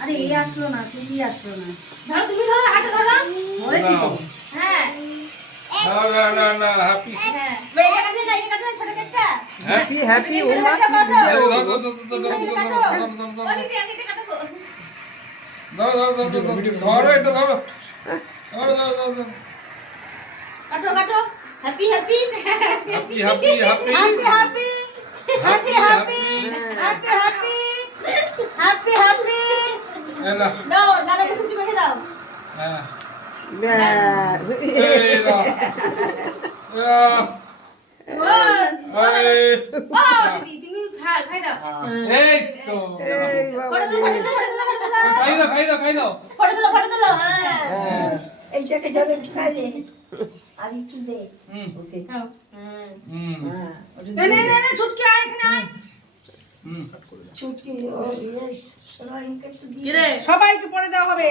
আরে এই আসলো না, তুমি আসলো না। ধরো, তুমি ধরো, হাতে ধরো। ধরেছি তো। হ্যাঁ। না হ্যাপি। হ্যাঁ। ছোট কেকটা। হ্যাপি ওদিকে আগে কাটো। ধরো এটা ধরো। কাটো কাটো। Happy happy happy happy happy happy happy happy happy happy happy happy. এলা দাও গালে খুশি মেখে দাও। হ্যাঁ ব্যাস। এই না তুমি খাই দাও। এই তো ফটো দাও ফটো দাও খাই দাও ফটো দাও ফটো দাও। হ্যাঁ এইটাকে যাবে খাইলে আর একটু দে। ওকে খাও। নে নে নে নে ছুটকি আয় এখানে আয়। ছুটকি ও ইয়েস সবাইকে একটু কি রে সবাইকে পরে দেওয়া হবে।